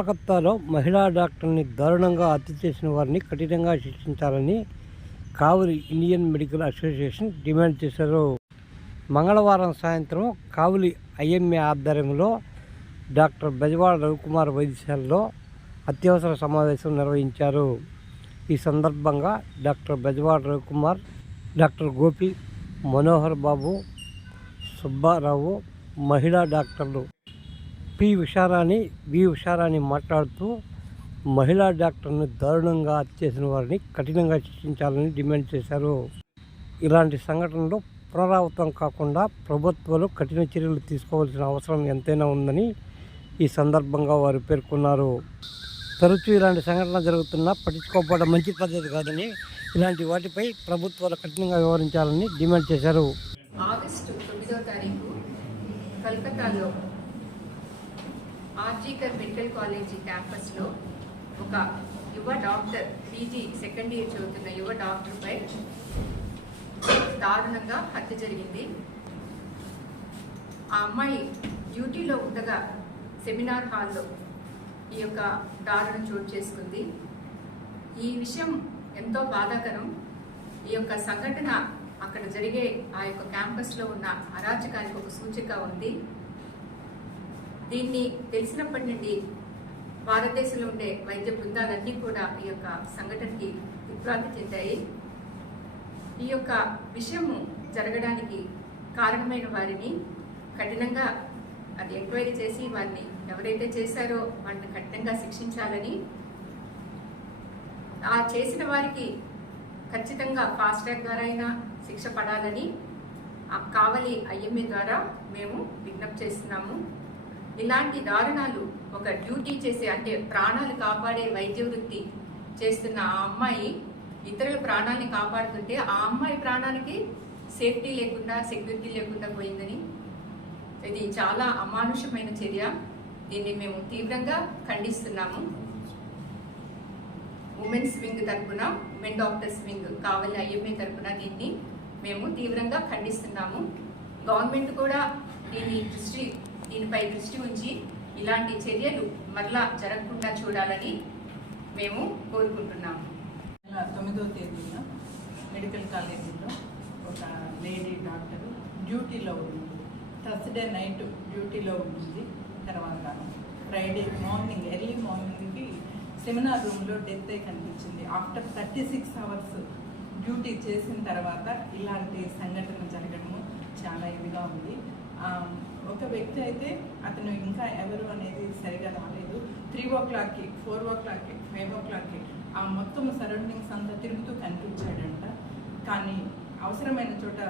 కోలకత్తాలో మహిళా డాక్టర్ని దారుణంగా హత్య చేసిన వారిని కఠినంగా శిక్షించాలని Kavali Indian medical association demand చేశారు. మంగళవారం సాయంత్రం కావలి ఐఎంఏ ఆధ్వర్యంలో డాక్టర్ బెజవాడ రవికుమార్ వైద్యశాలలో అత్యవసర సమావేశం నిర్వహించారు. ఈ సందర్భంగా డాక్టర్ బెజవాడ రవికుమార్ డాక్టర్ గోపి మనోహర్ బాబు సుబ్బారావు మహిళా డాక్టర్లు పి ఉషారాణి వి ఉషారాణి మాట్లాడుతూ మహిళా డాక్టర్ను దారుణంగా హత్య చేసిన వారిని కఠినంగా శిక్షించాలని డిమాండ్ చేశారు. ఇలాంటి సంఘటనలు పునరావృతం కాకుండా ప్రభుత్వాలు కఠిన చర్యలు తీసుకోవాల్సిన అవసరం ఎంతైనా ఉందని ఈ సందర్భంగా వారు పేర్కొన్నారు. తరచూ ఇలాంటి సంఘటన జరుగుతున్నా పట్టించుకోకపోవడం మంచి పద్ధతి కాదని ఇలాంటి వాటిపై ప్రభుత్వాలు కఠినంగా వివరించాలని డిమాండ్ చేశారు. ఆగస్టు తొమ్మిదో తారీఖు కలకత్తాలో ఆర్జీకర్ మెడికల్ కాలేజీ క్యాంపస్లో ఒక యువ డాక్టర్ పీజీ సెకండ్ ఇయర్ చదువుతున్న యువ డాక్టర్పై దారుణంగా హత్య జరిగింది. ఆ అమ్మాయి డ్యూటీలో ఉండగా సెమినార్ హాల్లో ఈ యొక్క దారుణం చోటు చేసుకుంది. ఈ విషయం ఎంతో బాధాకరం. ఈ యొక్క సంఘటన అక్కడ జరిగే ఆ యొక్క క్యాంపస్లో ఉన్న అరాచకానికి ఒక సూచిక ఉంది. దీన్ని తెలిసినప్పటి నుండి భారతదేశంలో ఉండే వైద్య బృందాలన్నీ కూడా ఈ యొక్క సంఘటనకి దిగ్భ్రాంతి చెందాయి. ఈ యొక్క విషయము జరగడానికి కారణమైన వారిని కఠినంగా అది ఎంక్వైరీ చేసి వారిని ఎవరైతే చేశారో వారిని కఠినంగా శిక్షించాలని ఆ చేసిన వారికి ఖచ్చితంగా ఫాస్ట్ ట్రాక్ ద్వారా అయినా శిక్ష పడాలని ఆ కావలి ఐఎంఏ ద్వారా మేము విజ్ఞప్తి చేస్తున్నాము. ఇలాంటి దారుణాలు ఒక డ్యూటీ చేసే అంటే ప్రాణాలు కాపాడే వైద్య వృత్తి చేస్తున్న ఆ అమ్మాయి ఇతరుల ప్రాణాన్ని కాపాడుతుంటే ఆ అమ్మాయి ప్రాణానికి సేఫ్టీ లేకుండా సెక్యూరిటీ లేకుండా పోయిందని. ఇది చాలా అమానుషమైన చర్య. దీన్ని మేము తీవ్రంగా ఖండిస్తున్నాము. ఉమెన్స్ వింగ్ తరపున women doctors wing Kavali IMA తరపున దీన్ని మేము తీవ్రంగా ఖండిస్తున్నాము. గవర్నమెంట్ కూడా దీని దృష్టి దీనిపై దృష్టి ఉంచి ఇలాంటి చర్యలు మరలా జరగకుండా చూడాలని మేము కోరుకుంటున్నాము. తొమ్మిదవ తేదీన మెడికల్ కాలేజీలో ఒక లేడీ డాక్టర్ డ్యూటీలో ఉంది థర్స్డే నైట్ డ్యూటీలో ఉంటుంది తర్వాత ఫ్రైడే మార్నింగ్ ఎర్లీ మార్నింగ్కి సెమినార్ రూమ్లో డెత్ అయి కనిపించింది. After thirty six hours duty చేసిన తర్వాత ఇలాంటి సంఘటన జరగడము చాలా ఇదిగా ఉంది. ఒక వ్యక్తి అయితే అతను ఇంకా ఎవరు అనేది సరిగా రాలేదు. త్రీ ఓ క్లాక్కి ఫోర్ ఓ క్లాక్కి ఫైవ్ ఓ క్లాక్కి ఆ మొత్తం సరౌండింగ్స్ అంతా తిరుగుతూ కనిపించాడంట. కానీ అవసరమైన చోట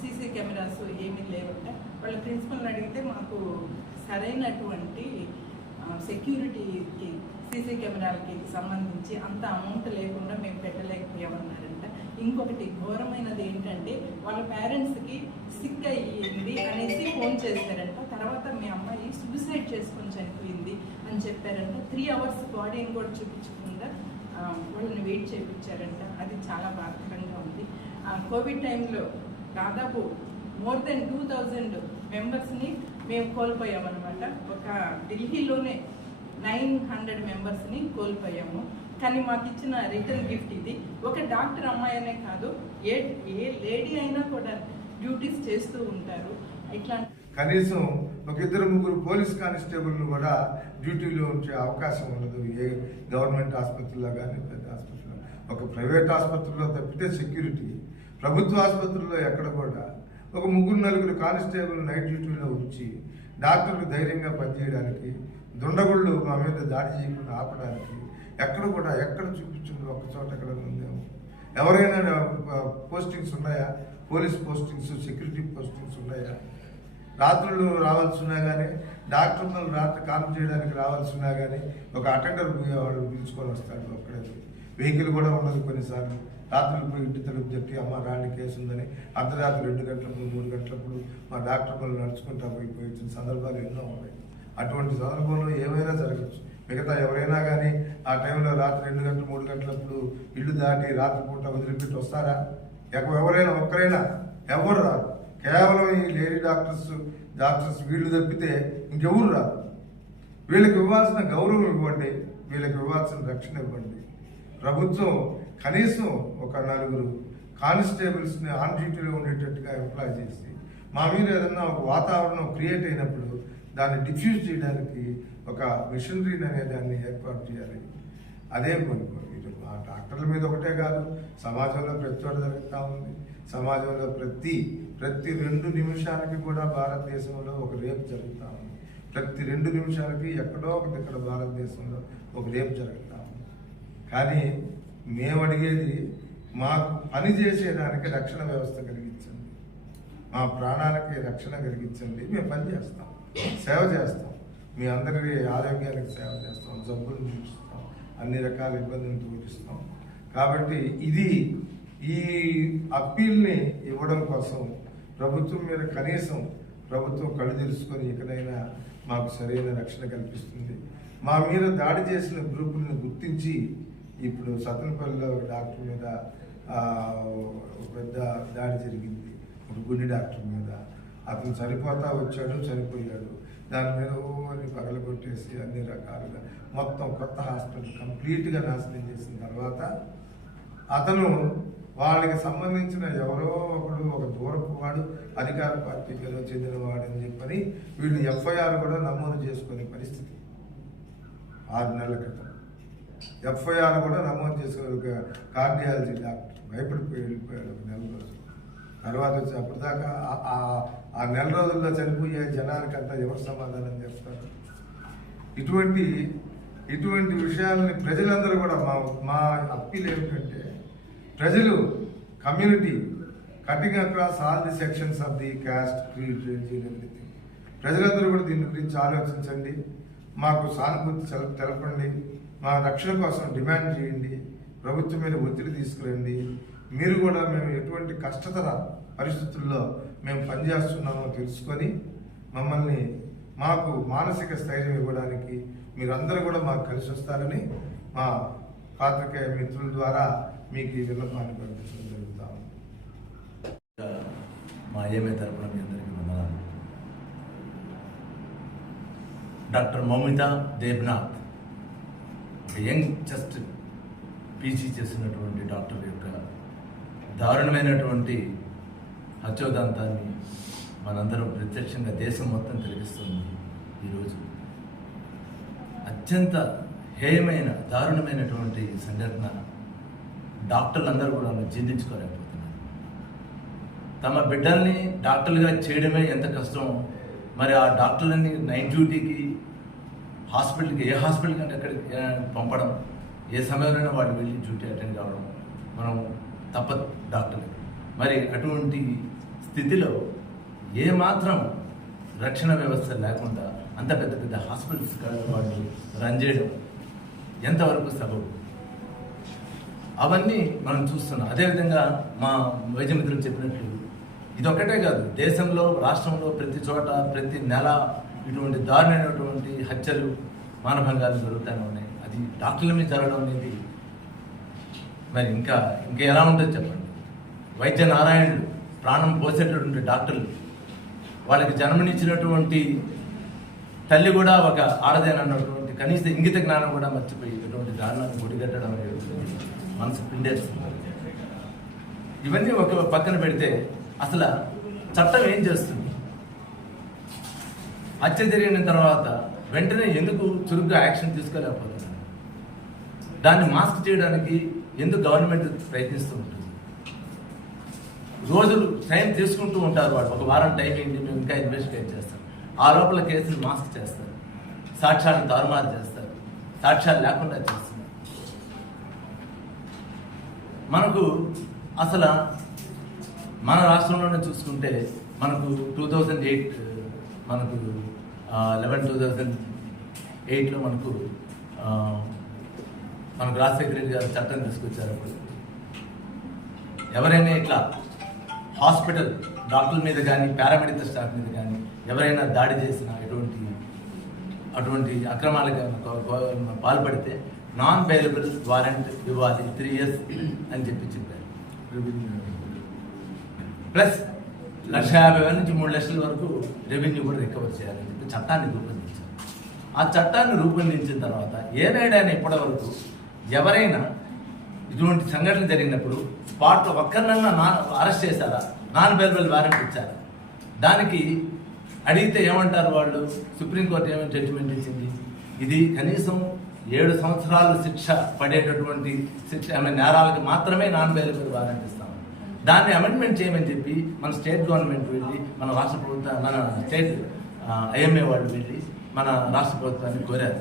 సీసీ కెమెరాస్ ఏమీ లేవంట. వాళ్ళ ప్రిన్సిపల్ని అడిగితే మాకు సరైనటువంటి సెక్యూరిటీకి సీసీ కెమెరాలకి సంబంధించి అంత అమౌంట్ లేకుండా మేము పెట్టలేకపోయామన్నారంట. ఇంకొకటి ఘోరమైనది ఏంటంటే వాళ్ళ పేరెంట్స్కి సిక్ అయ్యింది అనేసి ఫోన్ చేశారంట. తర్వాత మీ అమ్మాయి సూసైడ్ చేసుకొని చనిపోయింది అని చెప్పారంట. త్రీ అవర్స్ బాడీని కూడా చూపించకుండా వాళ్ళని వెయిట్ చేయించారంట అది చాలా బాధకరంగా ఉంది. ఆ, కోవిడ్ టైంలో దాదాపు మోర్ దెన్ టూ థౌజండ్ మెంబర్స్ని మేము కోల్పోయామన్నమాట. ఒక ఢిల్లీలోనే నైన్ హండ్రెడ్ మెంబర్స్ని కోల్పోయాము. కానీ మాకు ఇచ్చిన రిటర్న్ గిఫ్ట్ ఇది. ఒక డాక్టర్ అమ్మాయి అనే కాదు ఏ ఏ లేడీ అయినా కూడా డ్యూటీస్ చేస్తూ ఉంటారు. కనీసం ఒక ఇద్దరు ముగ్గురు పోలీస్ కానిస్టేబుల్ను కూడా డ్యూటీలో ఉంచే అవకాశం ఉండదు. ఏ గవర్నమెంట్ ఆసుపత్రిలో కానీ పెద్ద ఆసుపత్రిలో. ఒక ప్రైవేట్ ఆసుపత్రిలో తప్పితే సెక్యూరిటీ. ప్రభుత్వ ఆసుపత్రుల్లో ఎక్కడ కూడా. ఒక ముగ్గురు నలుగురు కానిస్టేబుల్ నైట్ డ్యూటీలో ఉంచి డాక్టర్లు ధైర్యంగా పనిచేయడానికి దుండగుళ్ళు మా మీద దాడి చేయకుండా ఆపడానికి ఎక్కడ కూడా ఎక్కడ చూపించిండ్రు ఒక చోట ఎక్కడ ఉందేమో. ఎవరైనా పోస్టింగ్స్ ఉన్నాయా? పోలీస్ పోస్టింగ్స్ సెక్యూరిటీ పోస్టింగ్స్ ఉన్నాయా? రాత్రులు రావాల్సి ఉన్నా కానీ డాక్టర్లు రాత్రి కాలం చేయడానికి రావాల్సి ఉన్నా కానీ ఒక అటెండర్ వాళ్ళు పిలుచుకొని వస్తాడు అక్కడే. వెహికల్ కూడా ఉండదు కొన్నిసార్లు. రాత్రులు పోయి ఇంటి తలుపు చెప్పి అమ్మ రాండి కేసు ఉందని. అర్ధరాత్రి రెండు గంటలప్పుడు మూడు గంటలప్పుడు మా డాక్టర్ వాళ్ళు నడుచుకుంటా పోయి సందర్భాలు ఎన్నో ఉన్నాయి. అటువంటి సందర్భంలో ఏమైనా జరగచ్చు మిగతా ఎవరైనా కానీ ఆ టైంలో రాత్రి రెండు గంటలు మూడు గంటలప్పుడు ఇల్లు దాటి రాత్రిపూట వదిలిపెట్టి వస్తారా? ఎవ- ఎవరైనా ఒక్కరైనా ఎవరు రారు? కేవలం ఈ లేడీ డాక్టర్స్ డాక్టర్స్ వీళ్ళు తప్పితే ఇంకెవరు రారు? వీళ్ళకి ఇవ్వాల్సిన గౌరవం ఇవ్వండి వీళ్ళకి ఇవ్వాల్సిన రక్షణ ఇవ్వండి. ప్రభుత్వం కనీసం ఒక నలుగురు కానిస్టేబుల్స్ని ఆన్ డ్యూటీలో ఉండేటట్టుగా ఎంప్లాయ్ చేసి మా మీద ఏదన్నా ఒక వాతావరణం క్రియేట్ అయినప్పుడు దాన్ని డిఫ్యూజ్ చేయడానికి ఒక మిషనరీని అనే దాన్ని ఏర్పాటు చేయాలి. అదే మనకు ఇది ఆ డాక్టర్ల మీద ఒకటే కాదు సమాజంలో ప్రతి చోట జరుగుతూ ఉంది. సమాజంలో ప్రతి ప్రతి రెండు నిమిషాలకి కూడా భారతదేశంలో ఒక రేపు జరుగుతూ ఉంది. ప్రతి రెండు నిమిషాలకి ఎక్కడో ఒక ఇక్కడ భారతదేశంలో ఒక రేపు జరుగుతూ ఉంది. కానీ మేము అడిగేది మాకు పని చేసేదానికి రక్షణ వ్యవస్థ కలిగించండి. మా ప్రాణాలకి రక్షణ కలిగించండి. మేము పని చేస్తాం. సేవ చేస్తాం. మీ అందరి ఆరోగ్యానికి సేవ చేస్తాం. జబ్బులు చూపిస్తాం. అన్ని రకాల ఇబ్బందులను చూపిస్తాం కాబట్టి ఇది ఈ అప్పీల్ని ఇవ్వడం కోసం ప్రభుత్వం మీద కనీసం ప్రభుత్వం కళ్ళు తెలుసుకొని ఇకనైనా మాకు సరైన రక్షణ కల్పిస్తుంది. మా మీద దాడి చేసిన గ్రూపులను గుర్తించి ఇప్పుడు సతనపల్లిలో ఒక డాక్టర్ మీద ఒక పెద్ద దాడి జరిగింది. ఒక గుండె డాక్టర్ మీద. అతను సరిపోతా వచ్చాడు చనిపోయాడు దాని మీద ఓ అని పగలగొట్టేసి అన్ని రకాలుగా మొత్తం కొత్త హాస్పిటల్ కంప్లీట్గా నాశనం చేసిన తర్వాత అతను వాళ్ళకి సంబంధించిన ఎవరో ఒకడు ఒక దూరపు వాడు అధికార పార్టీలో చెందినవాడని చెందినవాడు అని చెప్పని వీళ్ళు ఎఫ్ఐఆర్ కూడా నమోదు చేసుకునే పరిస్థితి. ఆరు నెలల క్రితం. ఎఫ్ఐఆర్ కూడా నమోదు చేసుకునే ఒక కార్డియాలజీ డాక్టర్. భయపడిపోయి వెళ్ళిపోయాడు ఒక నెల రోజులు. తర్వాత వచ్చి అప్పటిదాకా ఆ- నెల రోజుల్లో చనిపోయే జనానికంతా ఎవరు సమాధానం చేస్తారు ఇటువంటి ఇటువంటి విషయాలని ప్రజలందరూ కూడా మా మా అప్పీల్ ఏమిటంటే ప్రజలు community cutting across all the sections of the caste creed religion everything. ప్రజలందరూ కూడా దీని గురించి ఆలోచించండి. మాకు సానుభూతి తెలపండి. మా రక్షణ కోసం డిమాండ్ చేయండి. ప్రభుత్వం మీద ఒత్తిడి తీసుకురండి. మీరు కూడా మేము ఎటువంటి కష్టతర పరిస్థితుల్లో మేము పనిచేస్తున్నామో తెలుసుకొని మమ్మల్ని మాకు మానసిక స్థైర్యం ఇవ్వడానికి మీరందరూ కూడా మాకు కలిసి వస్తారని మా పాత్రికేయ మిత్రుల ద్వారా మీకు ఈ విన్నపాన్ని పంపించడం జరుగుతాము మా ఏమే తరపున మీ అందరికీ వందనాలు. డాక్టర్ మౌమిత దేబ్నాథ్ ఒక యంగ్ జస్ట్ పీజీ చేసినటువంటి డాక్టర్ యొక్క దారుణమైనటువంటి హత్యోదాంతాన్ని మనందరం ప్రత్యక్షంగా దేశం మొత్తం తెలిపిస్తుంది ఈరోజు. అత్యంత హేయమైన దారుణమైనటువంటి సంఘటన డాక్టర్లందరూ కూడా జీర్ణించుకోలేకపోతున్నారు తమ బిడ్డల్ని డాక్టర్లుగా చేయడమే ఎంత కష్టం. మరి ఆ డాక్టర్లని నైట్ డ్యూటీకి హాస్పిటల్కి ఏ హాస్పిటల్ అంటే అక్కడికి పంపడం ఏ సమయంలోనే వాళ్ళు వెళ్ళి డ్యూటీ అటెండ్ కావడం మనం తప్పదు డాక్టర్లకి. మరి అటువంటి స్థితిలో ఏ మాత్రం రక్షణ వ్యవస్థ లేకుండా అంత పెద్ద పెద్ద హాస్పిటల్స్ వాళ్ళు రన్ చేయడం ఎంతవరకు సబబు? అవన్నీ మనం చూస్తున్నాం. అదేవిధంగా మా వైద్య మిత్రులు చెప్పినట్లు ఇదొక్కటే కాదు. దేశంలో రాష్ట్రంలో ప్రతి చోట ప్రతి నెల ఇటువంటి దారుణమైనటువంటి హత్యలు మానభంగాలు జరుగుతూనే ఉన్నాయి. అది డాక్టర్ల మీద జరగడం అనేది మరి ఇంకా ఇంకా ఎలా ఉంటుంది చెప్పండి. వైద్య నారాయణుడు ప్రాణం పోసేటటువంటి డాక్టర్లు. వాళ్ళకి జన్మనిచ్చినటువంటి తల్లి కూడా ఒక ఆడదేనన్నటువంటి కనీస ఇంగిత జ్ఞానం కూడా మర్చిపోయి ఇటువంటి దారుణాన్ని ఒడిగట్టడం అనేది మనసు పిండేస్తుంది. ఇవన్నీ ఒక పక్కన పెడితే అసలు చట్టం ఏం చేస్తుంది? హత్య జరిగిన తర్వాత వెంటనే ఎందుకు చురుగ్గా యాక్షన్ తీసుకోలేకపోతుంది దాన్ని మాస్క్ చేయడానికి ఎందుకు గవర్నమెంట్ ప్రయత్నిస్తూ ఉంటుంది రోజులు టైం తీసుకుంటూ ఉంటారు వాళ్ళు ఒక వారం టైం ఏంటి మేము ఇంకా ఇన్వెస్టిగేట్ చేస్తాం ఆ లోపల కేసులు మాస్క్ చేస్తారు. సాక్ష్యాలను తారుమారు చేస్తారు. సాక్ష్యాలు లేకుండా చేస్తున్నారు. మనకు అసలు మన రాష్ట్రంలోనే చూసుకుంటే మనకు టూ థౌజండ్ ఎయిట్ మనకు లెవెన్ టూ థౌజండ్ ఎయిట్లో మనకు మనకు రాజశేఖర రెడ్డి గారు చట్టం తీసుకొచ్చారు అప్పుడు. ఎవరైనా ఇట్లా హాస్పిటల్ డాక్టర్ల మీద కానీ పారామెడికల్ స్టాఫ్ మీద కానీ ఎవరైనా దాడి చేసిన ఎటువంటి అటువంటి అక్రమాలకు పాల్పడితే నాన్ బెయిలబుల్ వారెంట్ ఇవ్వాలి త్రీ ఇయర్స్ అని చెప్పి చెప్పారు. ప్లస్ లక్ష యాభై వేల నుంచి మూడు లక్షల వరకు రెవెన్యూ కూడా రికవర్ చేయాలని చెప్పి చట్టాన్ని రూపొందించారు. ఆ చట్టాన్ని రూపొందించిన తర్వాత ఏనాడైనా ఇప్పటివరకు ఎవరైనా ఇటువంటి సంఘటన జరిగినప్పుడు స్పాట్లో ఒక్కరినన్నా నా అరెస్ట్ చేశారా? నాన్ బెల్బల్ వారెంట్ ఇచ్చారా? దానికి అడిగితే ఏమంటారు వాళ్ళు? సుప్రీంకోర్టు ఏమైనా జడ్జిమెంట్ ఇచ్చింది? ఇది కనీసం ఏడు సంవత్సరాలు శిక్ష పడేటటువంటి శిక్ష ఆమె నేరాలకు మాత్రమే నాన్ బెయిలబుల్ వారెంట్ ఇస్తాం. దాన్ని అమెండ్మెంట్ చేయమని చెప్పి మన స్టేట్ గవర్నమెంట్ వెళ్ళి మన రాష్ట్ర ప్రభుత్వం మన స్టేట్ ఐఎంఏ వాళ్ళు వెళ్ళి మన రాష్ట్ర ప్రభుత్వాన్ని కోరారు.